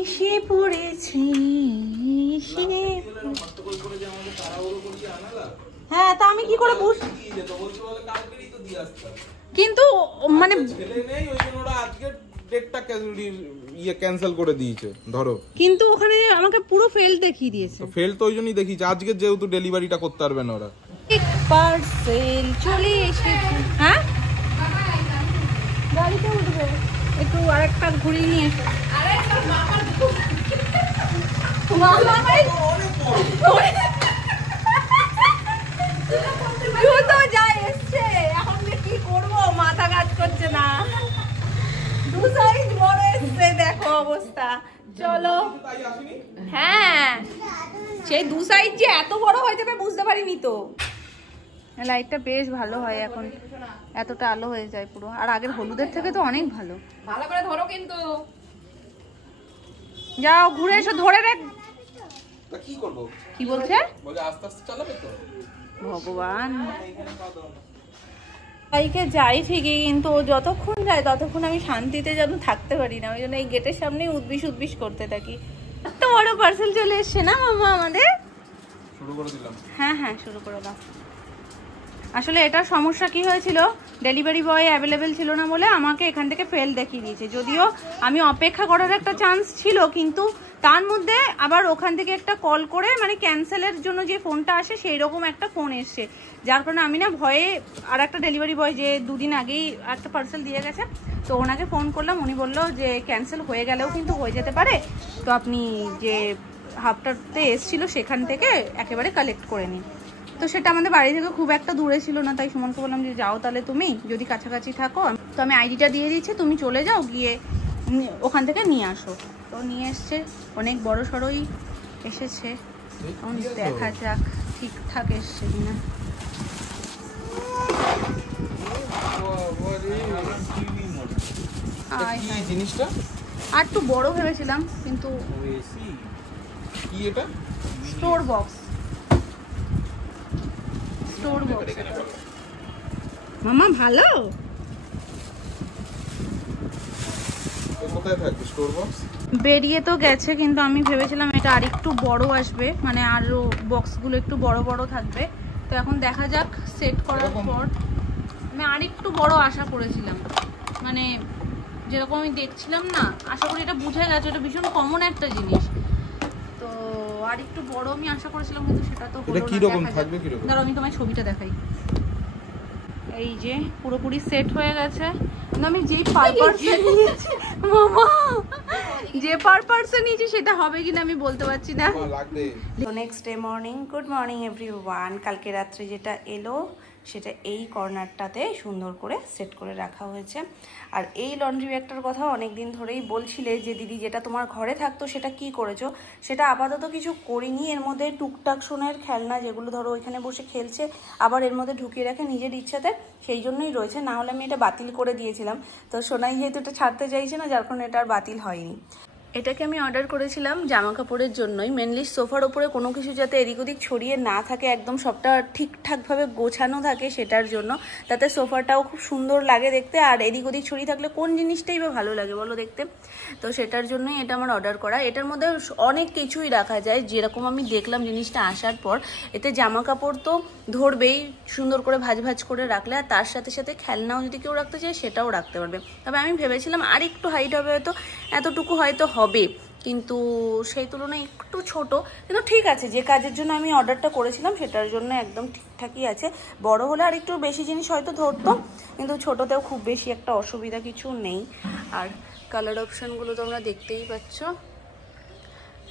এসে পড়েছি হ্যাঁ, তা আমি কি করে বুঝ, কিন্তু মানে ক্যান্সেল করে দিয়েছে ধরো, কিন্তু ওখানে আমাকে পুরো ফেল দেখিয়ে দিয়েছে। ফেল তো ওই জন্যই দেখিয়েছে, আজকে যেহেতু ডেলিভারিটা করতে পারবে না ওরা। পার্সেল চলে এসেছে। হ্যাঁ, গাড়িতে উঠবে, একটু আরেকটা ঘুরিয়ে নিয়ে এসো। এখন কি করবো, মাথা কাজ করছে না। দু সাইজ বড় এসছে, দেখো অবস্থা। চলো, হ্যাঁ সেই দু সাইজ যে এত বড় হয়ে যাবে বুঝতে পারিনি তো। লাইটটা বেশ ভালো হয় এখন, এতটা আলো হয়ে যায় পুরো, আর আগের হলুদের থেকে তো অনেক ভালো। ভালো করে ধরো কিন্তু। যাও ঘুরে এসো, ধরে রাখ। কি করব, কি বলছে? বলে আস্তে আস্তে চালাবে তো। ভগবান, বাইকে যাই ঠিকই, কিন্তু ও যতক্ষণ যায় ততক্ষণ আমি শান্তিতে যেন থাকতে পারি না। ওই জন্য এই গেটের সামনেই উদ্বিস উদ্বিস করতে থাকি। এত বড় পার্সেল চলে এসছে না মামা আমাদের। শুরু করে দিলাম। হ্যাঁ হ্যাঁ, শুরু করে দাও। আসলে এটার সমস্যা কি হয়েছিল, ডেলিভারি বয় অ্যাভেলেবেল ছিল না বলে আমাকে এখান থেকে ফেল দেখিয়ে দিয়েছে। যদিও আমি অপেক্ষা করার একটা চান্স ছিল, কিন্তু তার মধ্যে আবার ওখান থেকে একটা কল করে মানে ক্যান্সেলের জন্য যে ফোনটা আসে সেই রকম একটা ফোন এসছে, যার কারণে আমি না ভয়ে আর একটা ডেলিভারি বয় যে দুদিন আগেই একটা পার্সেল দিয়ে গেছে, তো ওনাকে ফোন করলাম। উনি বললো যে ক্যান্সেল হয়ে গেলেও কিন্তু হয়ে যেতে পারে, তো আপনি যে হাফটাতে এসছিল সেখান থেকে একেবারে কালেক্ট করে নিন। তো সেটা আমাদের বাড়ি থেকে খুব একটা দূরে ছিল না, তাই সুমনকে বললাম যে যাও তাহলে তুমি, যদি কাছাকাছি থাকো। তো আমি আইডিটা দিয়ে দিচ্ছি, তুমি চলে যাও, গিয়ে ওখান থেকে নিয়ে আসো। তো নিয়ে এসছে, অনেক বড় সড়োই এসেছে। এখন দেখা যাক ঠিকঠাক এসছে কিনা। জিনিসটা আর একটু বড় ভেবেছিলাম, কিন্তু কি এটা? Store box. মামা ভালো, কোথায় থাকবে স্টোর বক্স? বেরিয়ে তো গেছে, কিন্তু আমি ভেবেছিলাম এটা আর একটু বড় আসবে, মানে আরো বক্সগুলো একটু বড় বড় থাকবে। তো এখন দেখা যাক সেট করার পর। আমি আর একটু বড় আশা করেছিলাম, মানে যেরকম আমি দেখছিলাম না, আশা করি এটা বুঝে গেছে, এটা ভীষণ কমন একটা জিনিস। তো আর একটু বড় আমি আশা করেছিলাম, কিন্তু সেটা তো হলো না। কি রকম থাকবে, কি রকম? দাঁড়াও আমি তোমায় ছবিটা দেখাই। এই যে পুরোপুরি সেট হয়ে গেছে। আমি যেই পারপাসে নিয়েছি মামা, যে পারপাসে নিয়েছি সেটা হবে কিনা আমি বলতে পারছি না। Next day morning, good morning everyone. কালকে রাত্রে যেটা এলো সেটা এই কর্নারটাতে সুন্দর করে সেট করে রাখা হয়েছে। আর এই লন্ড্রি ব্যাগটার কথা অনেক দিন ধরেই বলছিলে যে দিদি যেটা তোমার ঘরে থাকতো সেটা কি করেছো। সেটা আপাতত কিছু করিনি। এর মধ্যে টুকটাক সোনার খেলনা যেগুলো ধরো ওইখানে বসে খেলছে, আবার এর মধ্যে ঢুকিয়ে রাখে নিজের ইচ্ছাতে, সেই জন্যই রয়েছে। না হলে আমি এটা বাতিল করে দিয়েছিলাম। তো সোনাই যেহেতু এটা ছাড়তে চাইছে না, যার কারণে এটা আর বাতিল হয়নি। এটাকে আমি অর্ডার করেছিলাম জামা কাপড়ের জন্যই, মেনলি সোফার ওপরে কোনো কিছু যাতে এদিক ওদিক ছড়িয়ে না থাকে, একদম সবটা ঠিকঠাকভাবে গোছানো থাকে সেটার জন্য, তাতে সোফাটাও খুব সুন্দর লাগে দেখতে। আর এদিক ওদিক ছড়িয়ে থাকলে কোন জিনিসটাই বা ভালো লাগে বলো দেখতে। তো সেটার জন্যই এটা আমার অর্ডার করা। এটার মধ্যে অনেক কিছুই রাখা যায়, যেরকম আমি দেখলাম জিনিসটা আসার পর। এতে জামা কাপড় তো ধরবেই সুন্দর করে ভাঁজ ভাঁজ করে রাখলে, আর তার সাথে সাথে খেলনাও যদি কেউ রাখতে চায় সেটাও রাখতে পারবে। তবে আমি ভেবেছিলাম আর একটু হাইট হবে, হয়তো এতটুকু হয়তো হবে, কিন্তু সেই তুলনায় একটু ছোট। কিন্তু ঠিক আছে, যে কাজের জন্য আমি অর্ডারটা করেছিলাম সেটার জন্য একদম ঠিকঠাকই আছে। বড় হলে আর একটু বেশি জিনিস হয়তো ধরতো, কিন্তু ছোটতেও খুব বেশি একটা অসুবিধা কিছু নেই। আর কালার অপশানগুলো তোমরা দেখতেই পাচ্ছ।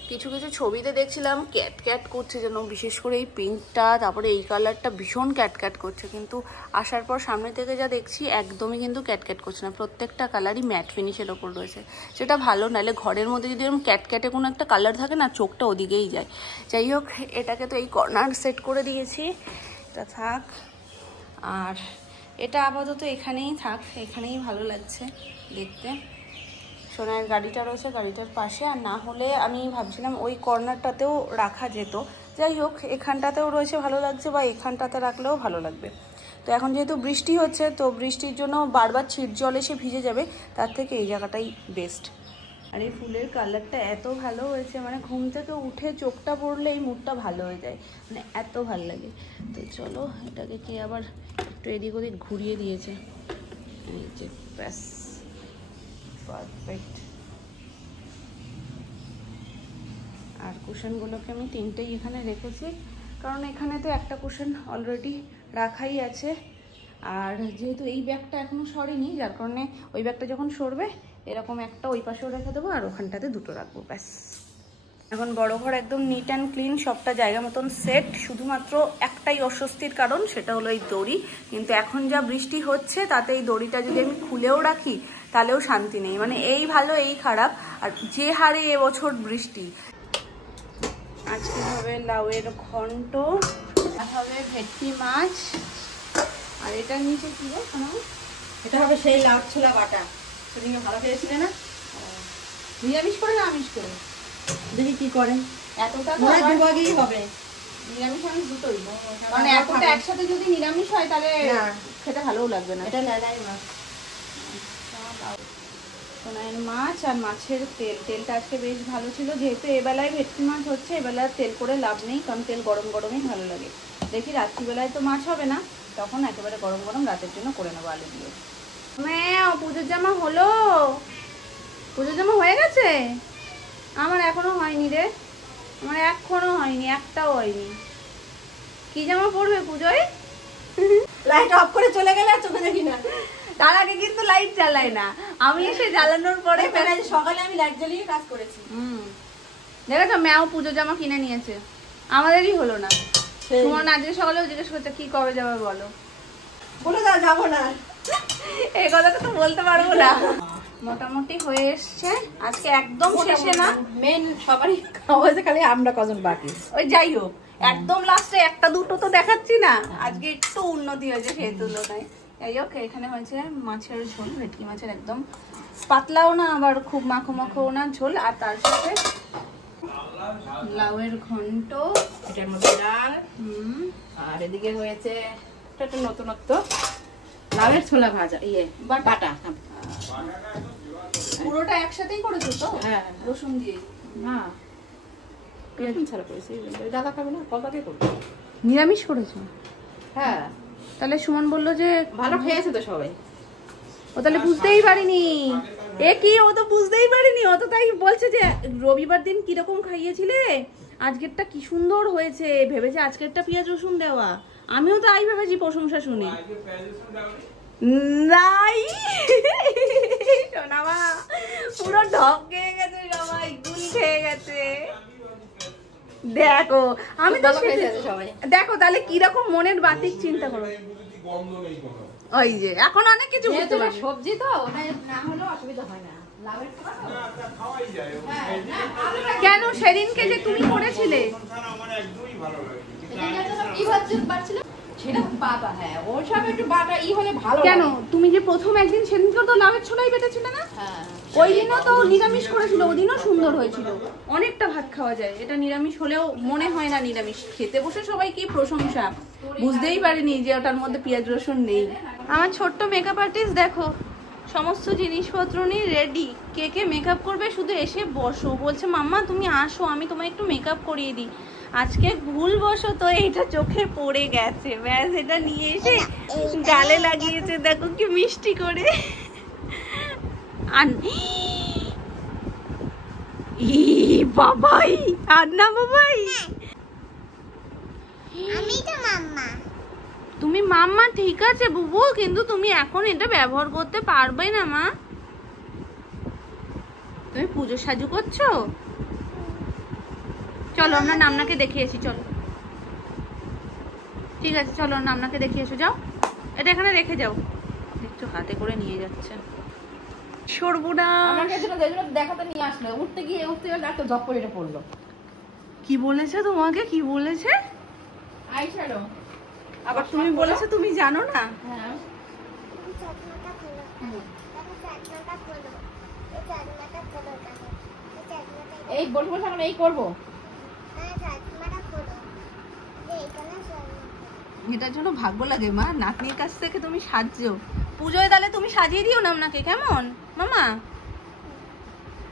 কিছু কিছু ছবিতে দেখছিলাম ক্যাট ক্যাট করছে যেন, বিশেষ করে এই পিঙ্কটা, তারপরে এই কালারটা ভীষণ ক্যাট ক্যাট করছে, কিন্তু আসার পর সামনে থেকে যা দেখছি একদমই কিন্তু ক্যাট ক্যাট করছে না। প্রত্যেকটা কালারই ম্যাট ফিনিশের ওপর রয়েছে, সেটা ভালো। নাহলে ঘরের মধ্যে যদি এরকম ক্যাট ক্যাটে কোনো একটা কালার থাকে না, চোখটা ওদিকেই যায়। যাই হোক, এটাকে তো এই কর্নার সেট করে দিয়েছি, এটা থাক। আর এটা আপাতত এখানেই থাক, এখানেই ভালো লাগছে দেখতে। সোনার গাড়িটা রয়েছে গাড়িটার পাশে, আর না হলে আমি ভাবছিলাম ওই কর্নারটাতেও রাখা যেত। যাই হোক, এখানটাতেও রয়েছে, ভালো লাগছে, বা এখানটাতে রাখলেও ভালো লাগবে। তো এখন যেহেতু বৃষ্টি হচ্ছে, তো বৃষ্টির জন্য বারবার ছিট জল এসে ভিজে যাবে, তার থেকে এই জায়গাটাই বেস্ট। আর এই ফুলের কালারটা এত ভালো হয়েছে, মানে ঘুম থেকে উঠে চোখটা পড়লে এই মুডটা ভালো হয়ে যায়, মানে এত ভালো লাগে। তো চলো এটাকে কি আবার একটু এদিক ওদিক ঘুরিয়ে দিয়েছে, এই যে ব্যাস পারফেক্ট। আর কুশনগুলোকে আমি তিনটেই এখানে রেখেছি, কারণ এখানে তো একটা কুশন অলরেডি রাখাই আছে। আর যেহেতু এই ব্যাগটা এখনও সরেনি, যার কারণে ওই ব্যাগটা যখন সরবে এরকম একটা ওই পাশেও রেখে দেবো, আর ওখানটাতে দুটো রাখবো, ব্যাস। এখন বড় ঘর একদম নিট অ্যান্ড ক্লিন, সবটা জায়গা মতন সেট। শুধুমাত্র একটাই অস্বস্তির কারণ, সেটা হলো এই দড়ি। কিন্তু এখন যা বৃষ্টি হচ্ছে তাতে এই দড়িটা যদি আমি খুলেও রাখি তাহলেও শান্তি নেই, মানে এই ভালো এই খারাপ। আর যে হারে এবছর বৃষ্টি। আজকে হবে লাউয়ের ঘন্ট, হবে ভেটকি মাছ, আর এটার নিচে কি এটা হবে সেই লাউ ছোলা বাটা, সেদিকে ভালো খেয়েছিলে না? নিরামিষ করে না আমিষ করে দেখি কি করে। এতটা দুভাগেই হবে, নিরামিষ আমিষ দুটোই, মানে এতটা একসাথে যদি নিরামিষ হয় তাহলে খেতে ভালোও লাগবে না। এটা লাই মাছ, সোনাইয়ের মাছ আর মাছের তেলটা আজকে বেশ ভালো ছিল। যেহেতু এবেলায় ভেটকি মাছ হচ্ছে, এবেলায় তেল করে লাভ নেই, কারণ তেল গরম গরমই ভালো লাগে। দেখি রাত্রিবেলায় তো মাছ হবে না, তখন একেবারে গরম গরম রাতের জন্য করে নেবো আলু দিয়ে। পুজোর জামা হলো? পুজোর জামা হয়ে গেছে? আমার এখনো হয়নি রে, আমার এখনো হয়নি, একটাও হয়নি। কি জামা পরবে পুজোয়? লাইট অফ করে চলে গেলে চোখে দেখি না। তার আগে কিন্তু লাইট জ্বালাই না, আমি এসে জ্বালানোর পরে সকালে আমি লাইট জ্বালিয়ে কাজ করেছি। দেখেছো ম্যাও পুজো জামা কিনে নিয়েছে, আমাদেরই হলো না। সুমন আজকে সকালেও জিজ্ঞেস করছে কি কবে যাবে বলো, বলে দাও যাবো না। এই কথাটা তো বলতে পারবো না। মোটামুটি হয়ে এসছে আজকে, একদম শেষে না, মেন সবারই খাওয়া হয়েছে, খালি আমরা কজন বাকি। ওই যাই হোক একদম লাস্টে একটা দুটো তো দেখাচ্ছি না, আজকে একটু উন্নতি হয়েছে সেই তুলনায়। যাই হোক এখানে হয়েছে মাছের ঝোল, ভেটকি মাছের একদম পাতলাও না আবার খুব মাখো মাখোও না ঝোল, আর তার সাথে লাউয়ের ঘন্ট, এটার মধ্যে ডাল, আর এদিকে হয়েছে একটা নতুনত্ব লাউয়ের ছোলা ভাজা, ইয়ে বাটা। পুরোটা একসাথেই করেছো তো? হ্যাঁ, রসুন দিয়ে না রসুন ছাড়া করেছি, দাদা খাবে না, কলকাতে করবো। নিরামিষ করেছো? হ্যাঁ। তাহলে সুমন বললো যে ভালো খেয়েছে তো সবাই। ও তাহলে বুঝতেই পারিনি, এ কি ও তো বুঝতেই পারিনি, ও তো তাই বলছে যে রবিবার দিন কিরকম খাইয়েছিলে, আজকেরটা কি সুন্দর হয়েছে, ভেবেছে আজকেরটা পেঁয়াজ রসুন দেওয়া। আমিও তো আই ভেবেছি প্রশংসা শুনে। নাই শোনাবা পুরো ঢক খেয়ে গেছে, সবাই গুল খেয়ে গেছে। দেখো আমি তো সবাই দেখো তাহলে কিরকম মনের বাতিক চিন্তা করো। ওই যে এখন অনেক কিছু বুঝতে পারছি। সবজি তো ওটা না হলেও অসুবিধা হয় না। কেন সেদিনকে যে তুমি করেছিলে সেটা বাবা, হ্যাঁ ওর সব একটু বাটা ই হলে ভালো। কেন তুমি যে প্রথম একদিন সেদিনকে তো লাউয়ের ছোলাই বেটেছিলে না? হ্যাঁ, ওই দিনও তো নিরামিষ করেছিল, ওই দিনও সুন্দর হয়েছিল, অনেকটা ভাত খাওয়া যায়। এটা নিরামিষ হলেও মনে হয় না নিরামিষ। খেতে বসে সবাই কি প্রশংসা, বুঝতেই পারিনি যে ওটার মধ্যে পেঁয়াজ রসুন নেই। আমার ছোট্ট মেকআপ আর্টিস্ট দেখো সমস্ত জিনিসপত্র নিয়ে রেডি, কে কে মেকআপ করবে শুধু এসে বসো। বলছে মাম্মা তুমি আসো আমি তোমায় একটু মেকআপ করিয়ে দিই। আজকে ভুলবশত এটা চোখে পড়ে গেছে, ব্যাস এটা নিয়ে এসে গালে লাগিয়েছে, দেখো কি মিষ্টি করে। আর বাবাই আর না বাবাই, আমি তো মাম্মা। তুমি মাম্মা ঠিক আছে বুবু, কিন্তু তুমি এখন এটা ব্যবহার করতে পারবে না মা। তুমি পুজো সাজু করছো, চলো আমরা নামনাকে দেখে এসি, চলো ঠিক আছে চলো নামনাকে দেখে এসো, যাও এটা এখানে রেখে যাও। দেখছো হাতে করে নিয়ে যাচ্ছে সরবুনা। আমাকে দেখাতে নিয়ে আসলো, উঠতে গিয়ে একটা জব করে এটা পড়লো। কি বলেছে তোমাকে, কি বলেছে? আইশ্যাডো। আবার তুমি বলেছো তুমি জানো না? হ্যাঁ, চাকমাটা খোলো, চাকমাটা খোলো, চাকমাটা খোলো, চাকমাটা এই বসে বসে আমরা এই করবো। চাকমাটা খোলো, এইখানে এটার জন্য ভাগ্য লাগে মা, নাতনির কাছ থেকে তুমি সাজছো। পুজোয় তাহলে তুমি সাজিয়ে দিও না আপনাকে, কেমন মামা?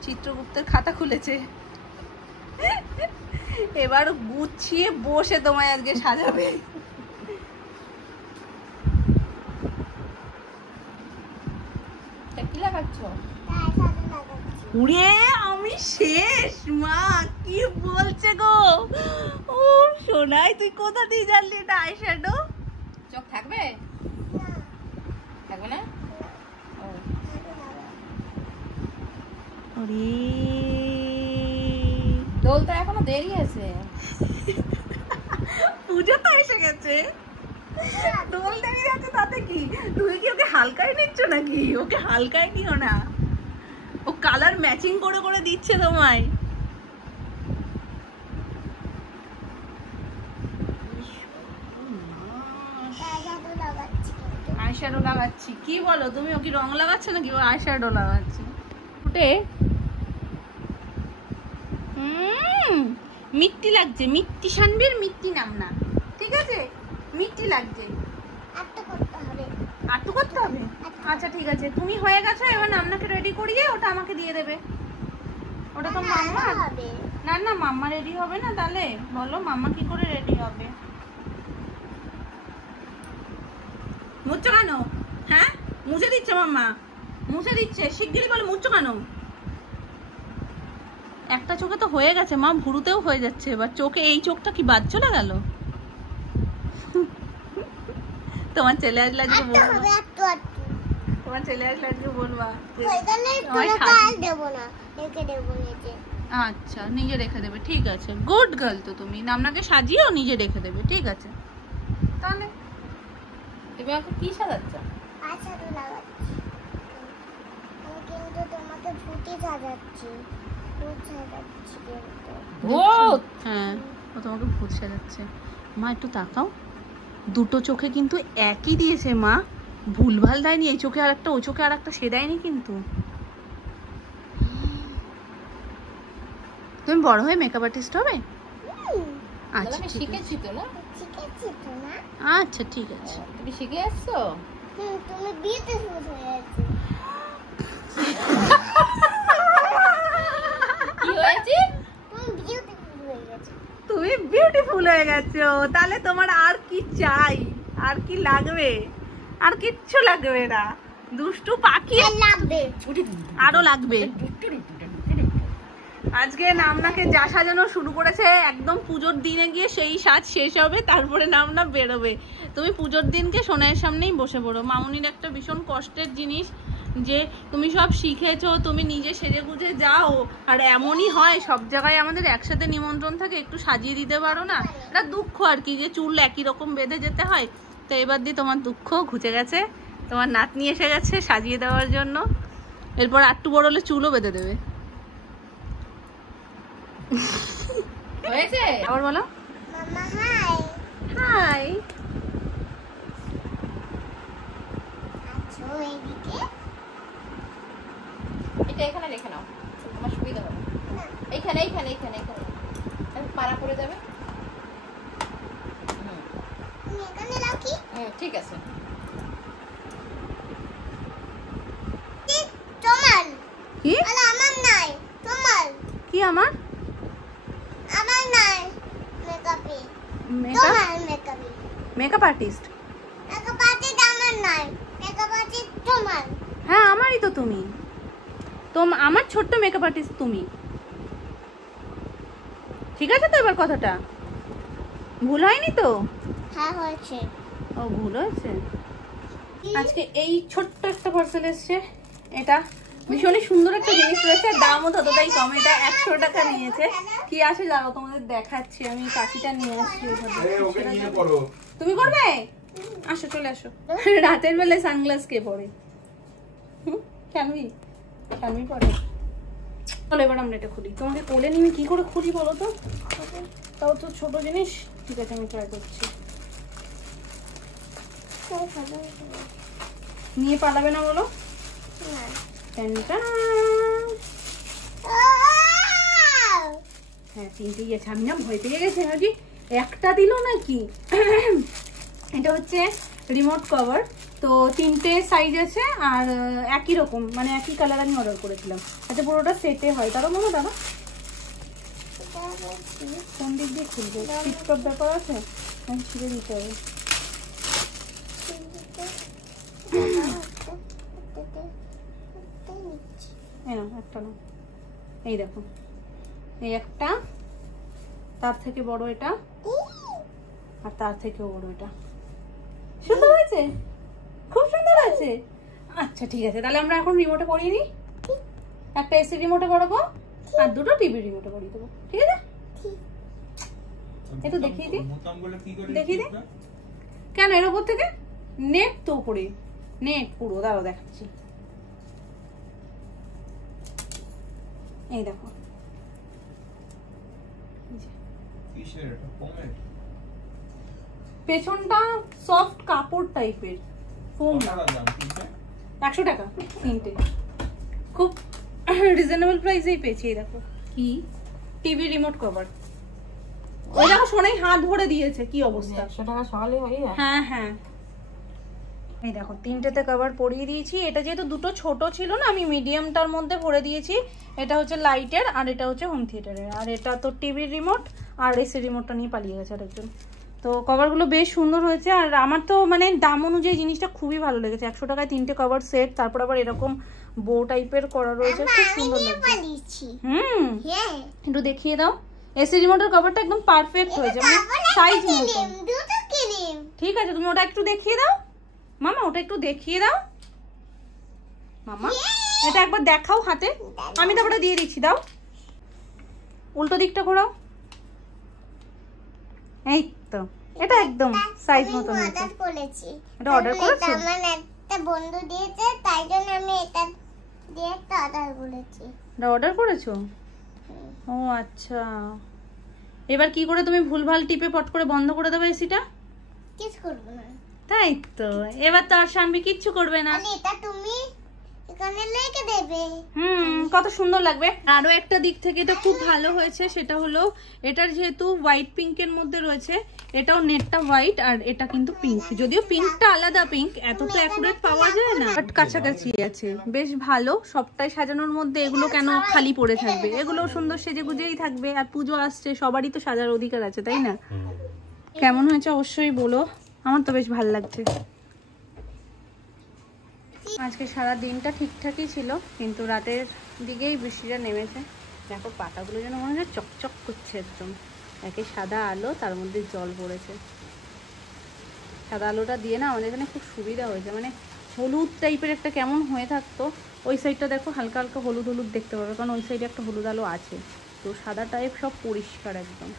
চিত্রগুপ্তের খাতা খুলেছে। এবার গুছিয়ে বসে তোমায় আজকে সাজাবে। কি লাগাচ্ছ? উড়ে আমি শেষ। মা কি বলছে গো? ও সোনাই, তুই কোথা দিয়ে জানলি এটা আইশ্যাডো? চোখ থাকবে? থাকবে না? দোল তো এখনো দেরি আছে। পুজো তো এসে গেছে, দোল দেরি আছে তাতে কি? তুমি কি ওকে হালকায় নিচ্ছ নাকি? ওকে হালকায় নিও না, ও কালার ম্যাচিং করে করে দিচ্ছে তোমায়। আইশ্যাডো লাগাচ্ছি। কি বলো তুমি? ও কি রং লাগাচ্ছে নাকি? ও আইশ্যাডো লাগাচ্ছে। ফুটে মিট্টি লাগছে। মিট্টি শানবীর, মিট্টি নাম না, ঠিক আছে? মিট্টি লাগছে। আটটু করতে হবে? আচ্ছা ঠিক আছে, তুমি হয়ে গেছো। এবার নামনাকে রেডি করিয়ে ওটা আমাকে দিয়ে দেবে। ওটা তো মাম্মা। না না, মাম্মা রেডি হবে না। তাহলে বলো মাম্মা কি করে রেডি হবে? মুচ্ছ কেন? হ্যাঁ, মুছে দিচ্ছে মাম্মা, মুছে দিচ্ছে। শিগগিরই বলে মুচ্ছ কেন? একটা চোখে তো হয়ে গেছে মা, ভুরুতেও হয়ে যাচ্ছে। এবার চোখে, এই চোখটা কি বাদ চলে গেল? তোমার ছেলে আসলে আজকে বলবা, তোমার ছেলে আসলে আজকে বলবা আচ্ছা নিজে রেখে দেবে, ঠিক আছে। গুড গার্ল তো তুমি। নামনাকে সাজিয়েও নিজে রেখে দেবে, ঠিক আছে? তাহলে তুমি এখন কি সাজাচ্ছ? আইশ্যাডো লাগাচ্ছি। আমি কিন্তু তোমাকে ফুটি সাজাচ্ছি। ফুট সাজাচ্ছি কিন্তু। ভূত? হ্যাঁ, ও তোমাকে ভূত সাজাচ্ছে। মা একটু তাকাও, দুটো চোখে কিন্তু একই দিয়েছে মা, ভুলভাল দেয়নি। এই চোখে আর একটা, ওই চোখে আর একটা, সে দেয়নি কিন্তু। তুমি বড় হয়ে মেকআপ আর্টিস্ট হবে? আচ্ছা আমি ঠিক আছে, শিখেছি তো না? শিখেছি তো না? আচ্ছা ঠিক আছে। তুমি শিখে আসছো? তুমি বিউটিফুল হয়ে গেছো। কি হয়েছে? তুমি বিউটিফুল হয়ে গেছো। তুমি বিউটিফুল হয়ে গেছো। তাহলে তোমার আর কি চাই? আর কি লাগবে? আর কিচ্ছু লাগবে না। দুষ্টু পাখি লাগবে। আরো লাগবে। আজকে নামনাকে যা সাজানো শুরু করেছে, একদম পুজোর দিনে গিয়ে সেই সাজ শেষ হবে, তারপরে নামনা বেরোবে। তুমি পুজোর দিনকে সোনাইয়ের সামনেই বসে পড়ো। মামুনির একটা ভীষণ কষ্টের জিনিস যে তুমি সব শিখেছো, তুমি নিজে সেজে গুজে যাও, আর এমনই হয় সব জায়গায় আমাদের একসাথে নিমন্ত্রণ থাকে, একটু সাজিয়ে দিতে পারো না। এটা দুঃখ আর কি, যে চুল একই রকম বেঁধে যেতে হয়। তো এবার দিয়ে তোমার দুঃখ ঘুচে গেছে, তোমার নাতনি এসে গেছে সাজিয়ে দেওয়ার জন্য। এরপর একটু বড় হলে চুলও বেঁধে দেবে। হয়েছে? আবার বলো মামা হাই। হাই। আচ্ছা এইদিকে। এটা এখানে রেখে নাও, তোমার সুবিধা হবে। এইখানে এইখানে এইখানে এইখানে পাড়া পড়ে যাবে। তুমি এখানে রাখি। ঠিক আছে। তোমার কি? আরে আমার নাই, তোমার। কি আমার? আমার নাই মেকআপে। মেকআপ? তোমার মেকআপে। Makeup artist? মেকআপ আর্টিস্ট আমার নাই, মেকআপ আর্টিস্ট তোমার। হ্যাঁ আমারই তো তুমি। আমার ছোট্ট মেকআপ আর্টিস্ট তুমি, ঠিক আছে তো? এবার কথাটা ভুল হয়নি তো? হ্যাঁ হয়েছে। ও ভুল হয়েছে। আজকে এই ছোট্ট একটা পার্সেল এসছে। এটা ভীষণই সুন্দর একটা জিনিস রয়েছে, দামও ততটাই কম। এটা 100 টাকা নিয়েছে। কি আছে জানো, তোমাদের দেখাচ্ছি। আমি কাঠিটা নিয়ে আসছি। তুমি করবে? আসো, চলে আসো। রাতের বেলায় সানগ্লাস কে পরে? স্বামী পরে। চলো এবার আমরা এটা খুলি। তোমাকে কোলে নিয়ে কি করে খুলি বলো তো? তাও তো ছোট জিনিস। ঠিক আছে, আমি ট্রাই করছি। নিয়ে পালাবে না বলো? হ্যাঁ তিনটেই আছে। আমি না ভয় পেয়ে গেছি, ভাবছি একটা দিল নাকি। এটা হচ্ছে রিমোট কভার, তো 3টে সাইজ আছে আর একই রকম মানে একই কালার আমি অর্ডার করেছিলাম। আচ্ছা পুরোটা সেটে হয়, তারও মনে দাঁড়া কোন দিক দিয়ে খুলবো, টিপটপ ব্যাপার আছে, আমি ছিঁড়ে দিতে হবে। এই না একটা না, এই দেখো এই একটা, তার থেকে বড় এটা, আর তার থেকেও বড় এটা। সুন্দর হয়েছে, খুব সুন্দর আছে। আচ্ছা ঠিক আছে, তাহলে আমরা এখন রিমোটে পরিয়ে নিই। একটা এসি রিমোটে পরাবো আর দুটো টিভি রিমোটে পরিয়ে দেবো, ঠিক আছে? একটু দেখিয়ে দিই, দেখিয়ে দিই। কেন এর উপর থেকে নেট তো উপরে, নেট পুরো, দাঁড়াও দেখাচ্ছি। এই দেখো পেছনটা সফট কাপড় টাইপের ফোম, 100 টাকা 3টে, খুব রিজনেবল প্রাইসেই পেয়েছি। এই দেখো কি টিভি রিমোট কভার, ওই দেখো সোনাই হাত ভরে দিয়েছে, কি অবস্থা। 100 টাকা সকালে হয়ে যায়। হ্যাঁ হ্যাঁ, এই দেখো 3টেতে কভার পরিয়ে দিয়েছি। এটা যেহেতু দুটো ছোট ছিল না, আমি মিডিয়ামটার মধ্যে ভরে দিয়েছি। এটা হচ্ছে লাইটের আর এটা হচ্ছে হোম থিয়েটারের, আর এটা তো টিভির রিমোট, আর এসি রিমোটটা নিয়ে পালিয়ে গেছে আরেকজন। তো কভারগুলো বেশ সুন্দর হয়েছে, আর আমার তো মানে দাম অনুযায়ী জিনিসটা খুবই ভালো লেগেছে। 100 টাকায় 3টে কভার সেট, তারপর আবার এরকম বো টাইপের করা রয়েছে, খুব সুন্দর লাগছে। একটু দেখিয়ে দাও। এসি রিমোটের কভারটা একদম পারফেক্ট হয়েছে, মানে সাইজ মতো। ঠিক আছে, তুমি ওটা একটু দেখিয়ে দাও মামা, ওটা একটু দেখিয়ে দাও মামা, এটা একবার দেখাও হাতে, আমি তারপরে দিয়ে দিচ্ছি। দাও, উল্টো দিকটা ঘোরাও। এই তো, এটা একদম সাইজ মতো হয়েছে। এটা অর্ডার করেছো? আমার একটা বন্ধু দিয়েছে, তাই জন্য আমি এটা দিয়ে একটা অর্ডার করেছি। এটা অর্ডার করেছো? ও আচ্ছা, এবার কি করে তুমি ভুলভাল টিপে পট করে বন্ধ করে দেবে এসিটা? কিছু করব না। তাই তো, এবার তো আর শানবি কিচ্ছু করবে না। এটা তুমি এখানে লেগে দেবে। কত সুন্দর লাগবে। আরো একটা দিক থেকে এটা খুব ভালো হয়েছে, সেটা হলো এটার যেহেতু হোয়াইট পিঙ্কের মধ্যে রয়েছে, এটাও নেটটা হোয়াইট আর এটা কিন্তু পিঙ্ক, যদিও পিঙ্কটা আলাদা পিঙ্ক, এত তো অ্যাকুরেট পাওয়া যায় না, বাট কাছাকাছি আছে, বেশ ভালো। সবটাই সাজানোর মধ্যে এগুলো কেন খালি পড়ে থাকবে, এগুলো সুন্দর সেজে গুজেই থাকবে। আর পুজো আসছে, সবারই তো সাজার অধিকার আছে, তাই না? কেমন হয়েছে অবশ্যই বলো, আমার তো বেশ ভালো লাগছে। আজকে সারা দিনটা ঠিকঠাকই ছিল, কিন্তু রাতের দিকেই বৃষ্টিটা নেমেছে। দেখো পাতাগুলো যেন মনে হয় চকচক করছে একদম, একে সাদা আলো, তার মধ্যে জল পড়েছে। সাদা আলোটা দিয়ে না আমাদের এখানে খুব সুবিধা হয়েছে, মানে হলুদ টাইপের একটা কেমন হয়ে থাকতো, ওই সাইডটা দেখো হালকা হালকা হলুদ হলুদ দেখতে পাবে, কারণ ওই সাইডে একটা হলুদ আলো আছে। তো সাদা টাইপ সব পরিষ্কার একদম।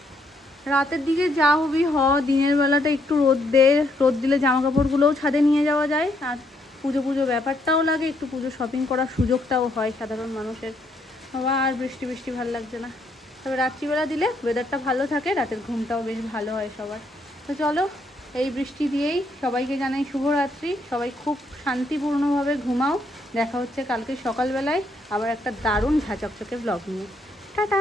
রাতের দিকে যা হবি হ, দিনের বেলাটা একটু রোদ দিলে জামা কাপড়গুলোও ছাদে নিয়ে যাওয়া যায়, আর পুজো ব্যাপারটাও লাগে, একটু পুজো শপিং করার সুযোগটাও হয় সাধারণ মানুষের। আর বৃষ্টি বৃষ্টি ভালো লাগছে না, তবে রাত্রিবেলা দিলে ওয়েদারটা ভালো থাকে, রাতের ঘুমটাও বেশ ভালো হয় সবার। তো চলো, এই বৃষ্টি দিয়েই সবাইকে জানাই শুভরাত্রি, সবাই খুব শান্তিপূর্ণভাবে ঘুমাও। দেখা হচ্ছে কালকে সকালবেলায় আবার একটা দারুণ ঝাঁচকচকে ব্লগ নিয়ে। টাটা।